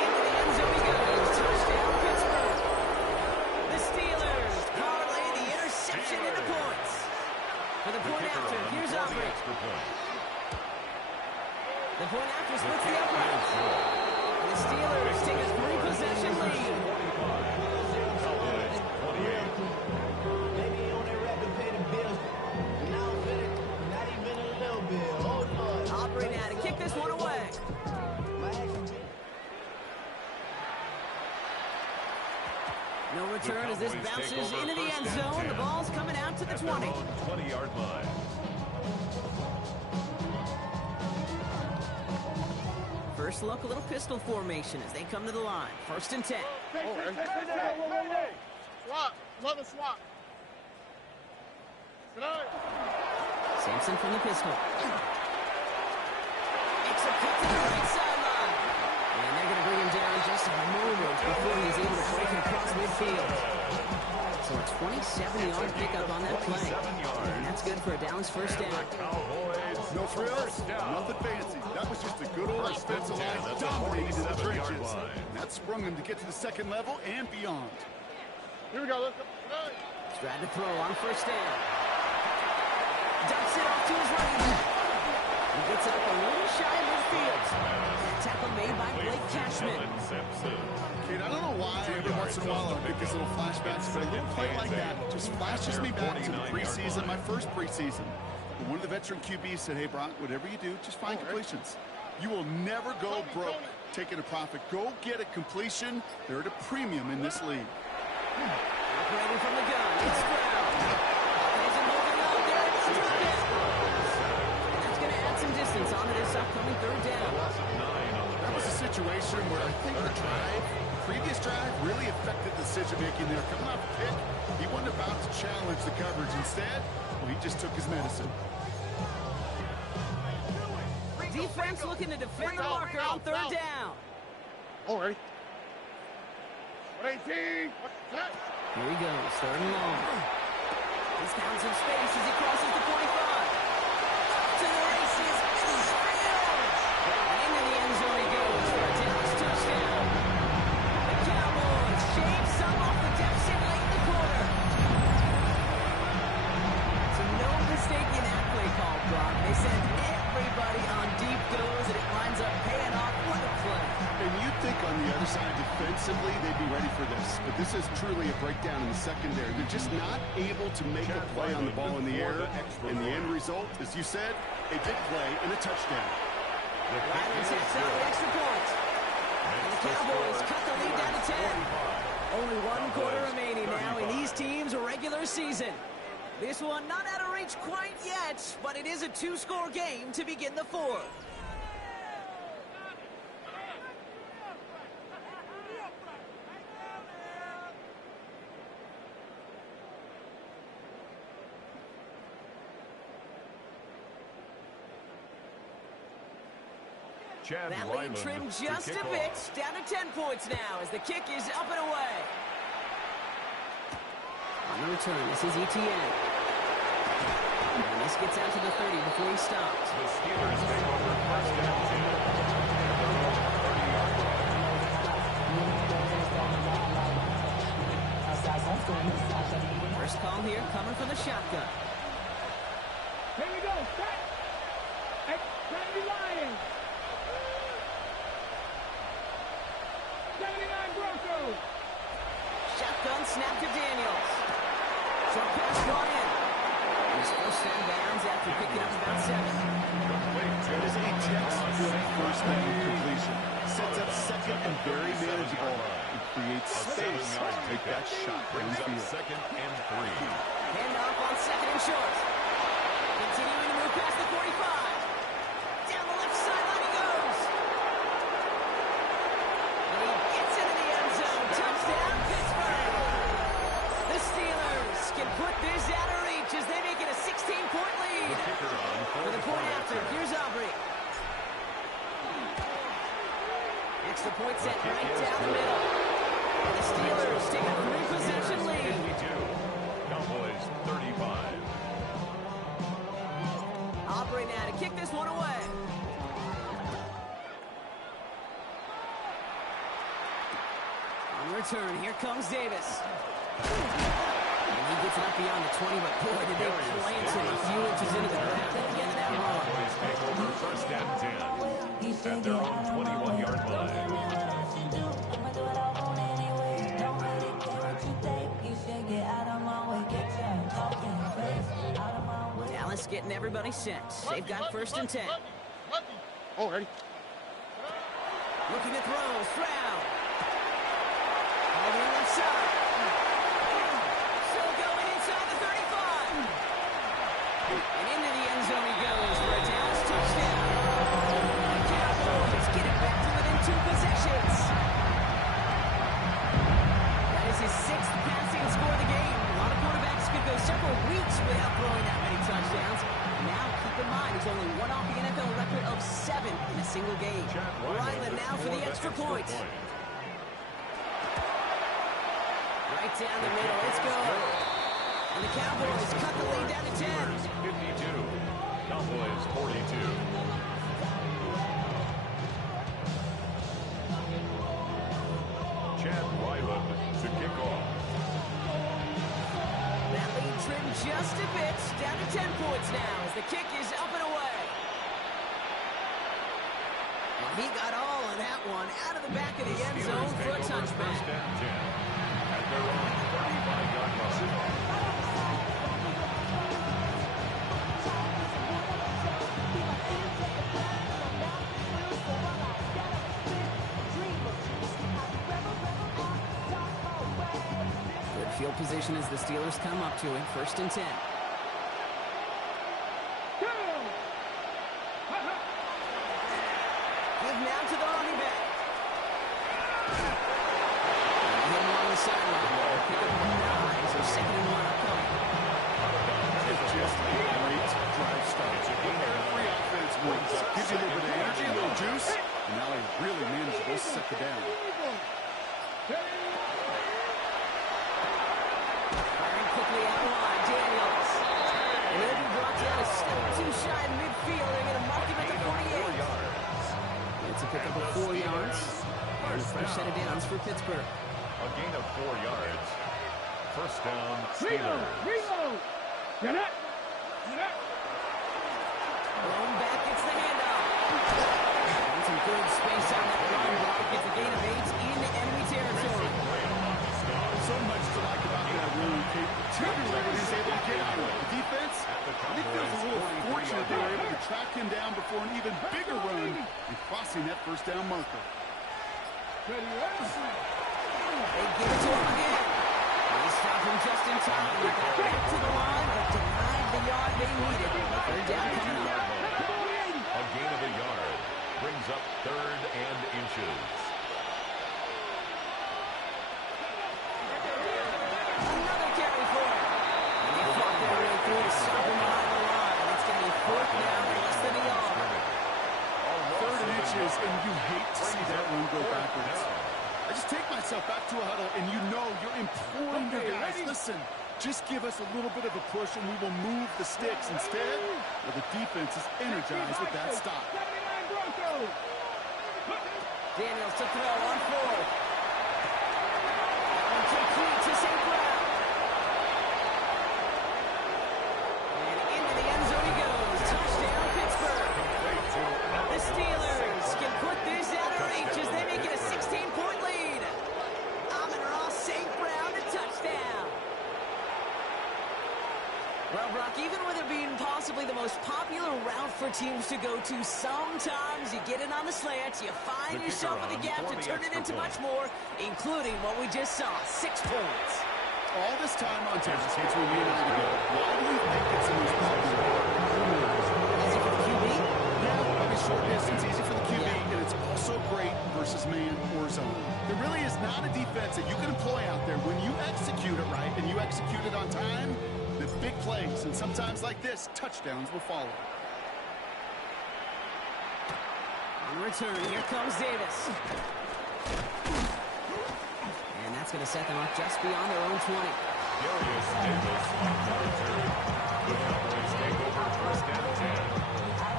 Into the end zone he goes. Touchdown, Pittsburgh. The Steelers parlay the interception into points. For the point after, here's Aubrey. The point after splits the upright. The Steelers take a 3-possession lead. Aubrey now to kick this one away. No return as this bounces into the end zone. The ball's coming out to the 20. 20-yard line. First look, a little pistol formation as they come to the line. 1st and 10. Swap. Another swap. Sampson from the pistol. Makes a cut to the right sideline. And they're going to bring him down just a moment before he's able to break it across midfield. So a 27-yard pickup on that play. And that's good for a Dallas first down. No frills, nothing fancy. That was just a good old offensive line dominating in the trenches. And that sprung him to get to the second level and beyond. Here we go. Let's go. Tried to throw on first down. Dumps it off to his running back. He gets it up a little shy of midfield. Tackle made by Blake Cashman. Kate, I don't know why every once in a while I get these little flashbacks, but a little play like that just flashes me back to the preseason, my first preseason. One of the veteran QBs said, hey, Brock, whatever you do, just find completions. You will never go broke taking a profit. Go get a completion. They're at a premium in this league. Operating from the gun. It's Brown. He's moving out there. It's dropped it. And that's going to add some distance onto this upcoming 3rd down. That was a situation where I think the previous drive really affected decision-making there. Coming off a pick, he wasn't about to challenge the coverage. Instead, well, he just took his medicine. Defense looking to defend the marker on third down. All right. 18. Here he goes, third and long. He's found some space as he crosses the 45. To the races, and he drills. Into the end zone he goes for a Dallas touchdown. The Cowboys shave some off the deficit late in the quarter. So no mistake in that play call, Brock. They send everybody on deep goes, and it winds up paying off. What a play. And you'd think on the other side defensively they'd be ready for this, but this is truly a breakdown in the secondary. They're just not able to make a play on the ball in the air, and the end result, as you said, a big play and a touchdown. Ryland sets out the extra point. And the Cowboys cut the lead down to 10. Only one quarter remaining now in these teams' regular season. This one not out of reach quite yet, but it is a two-score game to begin the fourth. That lead trimmed just a bit, down to 10 points now as the kick is up and away. On the return, this is ETN. And this gets out to the 30 before he stops. The Steelers take over first and 10. First call here coming from the shotgun. Here we go. Set. Extended Lions. 79 Broncos. Shotgun snap to Daniels. Short pass brought in. He's first down bounds after picking up about 7. That is a textbook first down completion. Sets up second and very manageable. It creates space to take that shot downfield. Second and 3. Handoff on second and short. Continuing to move past the 45. Down the left sideline he goes. And he gets into the end zone. Touchdown, Pittsburgh. The Steelers can put this out of reach as they make it a 16-point lead. For the point after, here's Aubrey. Extra point set right down the middle. And the Steelers take a 3-possession lead. 52. Cowboys 35. Aubrey now to kick this one away. On return, here comes Davis. And he gets it up beyond the 20, but boy, did they plant him a few inches into the ground at the end of that run. Cowboys take over first and 10 at their own 21-yard line. Dallas getting everybody set. They've got first and 10. All right. Looking to throw, Stroud. All the way left side. Still going inside the 35. And into the end zone he goes for a Dallas touchdown. The Cowboys get it back to within 2 possessions. That is his 6th passing score of the game. A lot of quarterbacks could go several weeks without throwing that many touchdowns. Now, keep in mind, he's only one off the NFL record of 7 in a single game. Ryland now for the extra point. Right down the middle. Let's go. And the Cowboys cut the lead down to 10. 52. Cowboys 42. Chad Ryland to kick off. That lead trimmed just a bit. Down to 10 points now as the kick is up and away. Well, he got all of that one out of the back of the end zone for a touchback. First and 10 at their own 35-yard line. Good field position as the Steelers come up to him. First and 10. Give now to the running back. sideline. Pick up 9, so second and 1 upcoming. It's just a great drive start. Every offense wins. Gives you a little bit of energy, a little juice, and now a really manageable second down. Firing quickly out line, Daniels. And he'll be brought down a step or two shy in midfield. They're going to mark him at the 48. It's a pickup of 4 yards. And a fresh set of downs for Pittsburgh. A gain of 4 yards. First down, Steelers. Get it. Blown back, gets the handoff. And some good space on that run block. Gets a gain of 8 in enemy territory. So much to like about that run, Kate, particularly when he's able to get out of it. The defense, I think feels a little fortunate they were able to track him down before an even bigger run and crossing that first down marker. They give it to him again. They stop him just in time. They got back to the line, but denied the yard they needed. Third down coming up. A gain of a yard. Brings up 3rd and inches. Another carry for him. And they fought their way through to stop him behind the line. It's going to be 4th down, less than a yard. 3rd and inches, and you hate to see that run go backwards. I just take myself back to a huddle, and you know you're imploring your guys, listen, just give us a little bit of a push, and we will move the sticks. Instead, well, the defense is energized with that stop. Daniels to throw on 4th. And complete to St. Brown. And into the end zone he goes. Touchdown, Pittsburgh. The Steelers can put this out of reach as they make it a 16-point lead. Amon-Ra St. Brown to touchdown. Well, Brock, even with it being possibly the most popular route for teams to go to, sometimes you get it on the slants, you find yourself in the gap to turn it into much more, including what we just saw, 6 points. All this time on Texas, between me and I to go, why do you think it's the most popular? Easy for the QB? Yeah, I mean, short distance, easy for the QB, and it's also great versus man or zone. There really is not a defense that you can employ out there when you execute it right and you execute it on time. The big plays, and sometimes like this, touchdowns will follow. On return, here comes Davis. And that's going to set them up just beyond their own 20. Darius Davis on the return. The Cowboys take over first down 10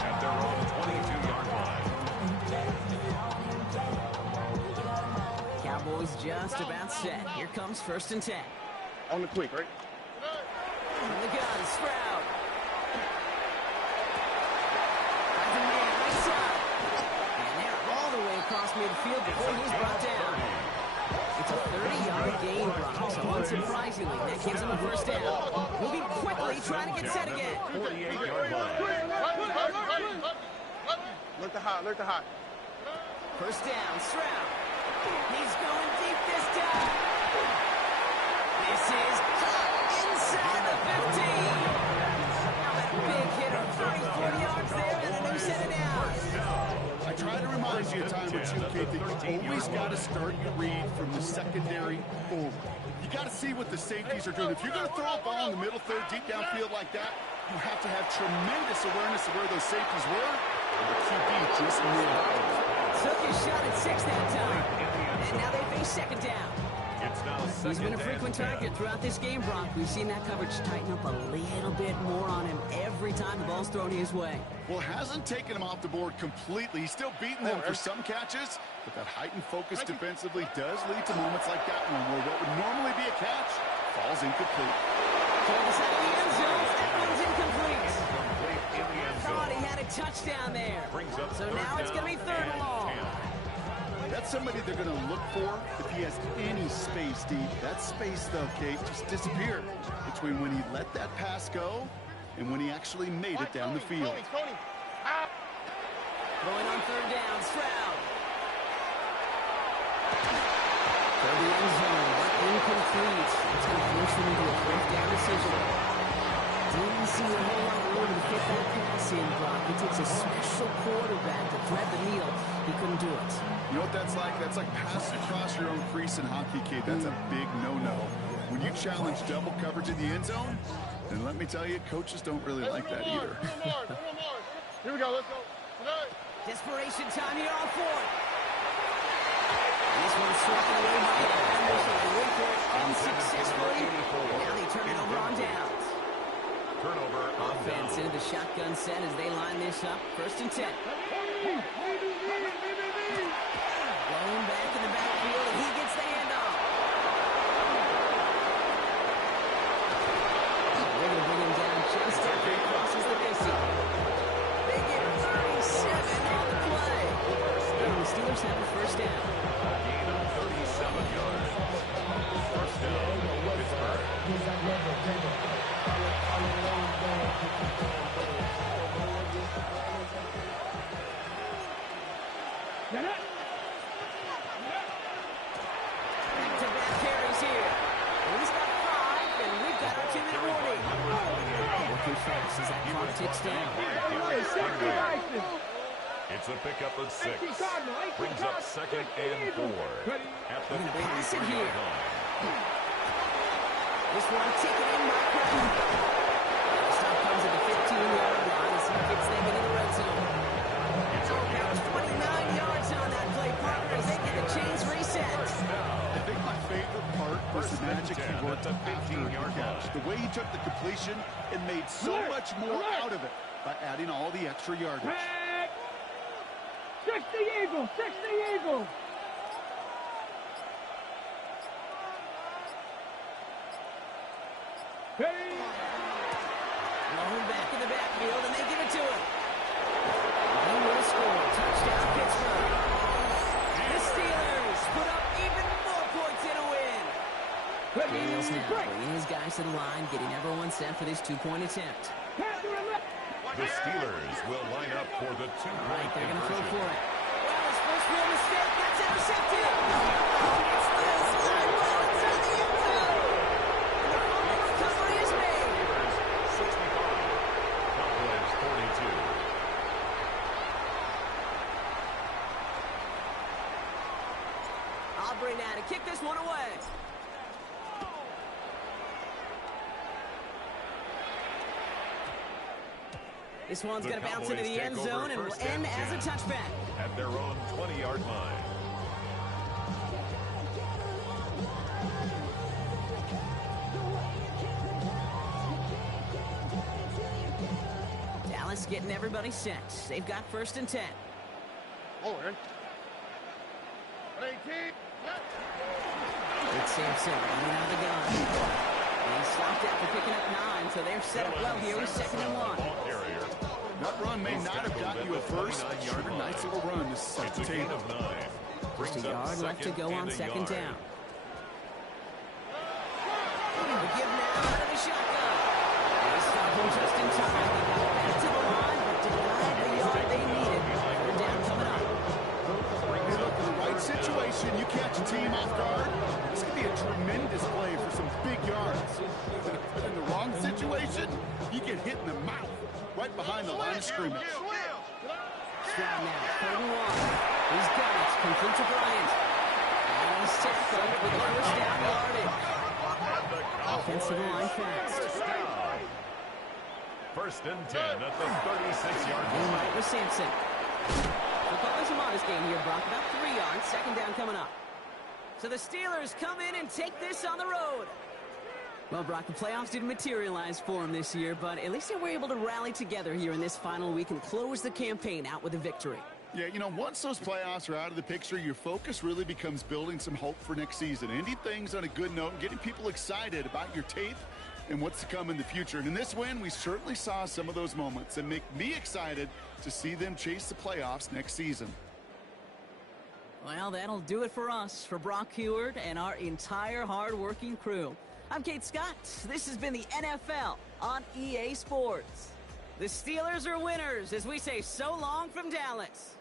at their own 22-yard line. Cowboys just about set. Here comes 1st and 10. On the quick, right? From the gun, Sprout. Driving man, right side. And they're all the way across midfield before he's brought down. It's a 30-yard gain, Brock, so unsurprisingly, that gives him a first down. Moving quickly, trying to get set again. 48-yard line. Look to hot. First down, Stroud. He's going deep this time. This is inside the 15. Now that big hit of 30, 40 yards there and a new set of downs. I try to remind you a time or two, Kate, that you always got to start your read from the secondary forward. You got to see what the safeties are doing. If you're going to throw a ball in the middle third, deep downfield like that, you have to have tremendous awareness of where those safeties were. And the QB just knew it. Took his shot at 6 that time. And now they face second down. He's been a frequent target throughout this game, Brock. We've seen that coverage tighten up a little bit more on him every time the ball's thrown his way. Well, hasn't taken him off the board completely. He's still beating them for some catches, but that heightened focus defensively does lead to moments like that one where what would normally be a catch falls incomplete. Toward the side of the end zone. That one's incomplete. Thought he had a touchdown there. So now it's going to be third and long. That's somebody they're going to look for if he has any space deep. That space, though, Kate, just disappeared between when he let that pass go and when he actually made it down the field. Going on third down, Stroud. For the end zone, but incomplete. It's going to force him into a fourth down decision. Didn't see a whole lot of room to fit that pass in, Brock. It takes a special quarterback to thread the needle. He couldn't do it. You know what that's like? That's like passing across your own crease in hockey, kid. That's a big no-no. When you challenge double coverage in the end zone, then let me tell you, coaches don't really like that either. Here we go, let's go. Desperation time here on fourth. This one's struck away by the defender, so they wait for it unsuccessfully. And now they turn it over on downs. Turnover on Offense into the shotgun set as they line this up. 1st and 10. Blown back in the backfield, and he gets the handoff. They're going to bring him down just after he crosses the 50. They get 37 on the play. And the Steelers have a 1st down. gain of 37 yards. 1st down, Pittsburgh. Back-to-back carries here. And he's got 5, and we've got our 2-minute warning. Working fast as that clock ticks down. It's a pickup of 6. Brings up 2nd and 4. At the Pass it 43-yard here. line. This one taken in by Creighton. The stop comes at the 15-yard line as he gets them into the red zone. Now 29 yards on that play, partner, as they get the chains reset. I think my favorite part was the magic he worked That's a after the 15-yard catch. line. The way he took the completion and made so much more out of it by adding all the extra yardage. 60 Eagles, 60 Eagles. Blown back in the backfield, and they give it to him. He will score. Touchdown, Pittsburgh. The Steelers put up even more points in a win. Daniels now bringing his guys to the line, getting everyone set for this 2-point attempt. The Steelers will line up for the 2-point Right, they're going to throw conversion. for it. Well, his first real mistake, that's intercepted. It's this one ball inside the end zone. And the fumble recovery is made. Steelers 65. Cowboys 42. Aubrey now to kick this one away. This one's going to bounce into the end zone and will end as a touchback. At their own 20-yard line. Dallas getting everybody set. They've got 1st and 10. Oh, Aaron. 18. It's Sampson running out of the gun. And he stopped after picking up 9, so they're set up well here with 2nd and 1. That run may not have gotten you a first, but sure, nice little run to set It's the a gain table. of 9. Just a yard left to go on 2nd down. The give now out of the shotgun. They stop him just in time. They got back to the line, but denied the yard they needed. 3rd down coming up. Hey, look, in the right situation, you catch a team off guard, this could be a tremendous play for some big yards. But in the wrong situation, you get hit in the mouth right behind the line of scrimmage. Stroud now, 3rd and 1. He's got it. Complete to Bryant. And he's tackled with the 1st down yardage. Offensive line fast. 1st and 10 at the 36-yard And line. right with Sampson. We're calling some honest game here, Brock. About 3 yards. 2nd down coming up. So the Steelers come in and take this on the road. Well, Brock, the playoffs didn't materialize for them this year, but at least they were able to rally together here in this final week and close the campaign out with a victory. Yeah, you know, once those playoffs are out of the picture, your focus really becomes building some hope for next season. Ending things on a good note and getting people excited about your tape and what's to come in the future. And in this win, we certainly saw some of those moments and make me excited to see them chase the playoffs next season. Well, that'll do it for us, for Brock Heward and our entire hard-working crew. I'm Kate Scott. This has been the NFL on EA Sports. The Steelers are winners as we say so long from Dallas.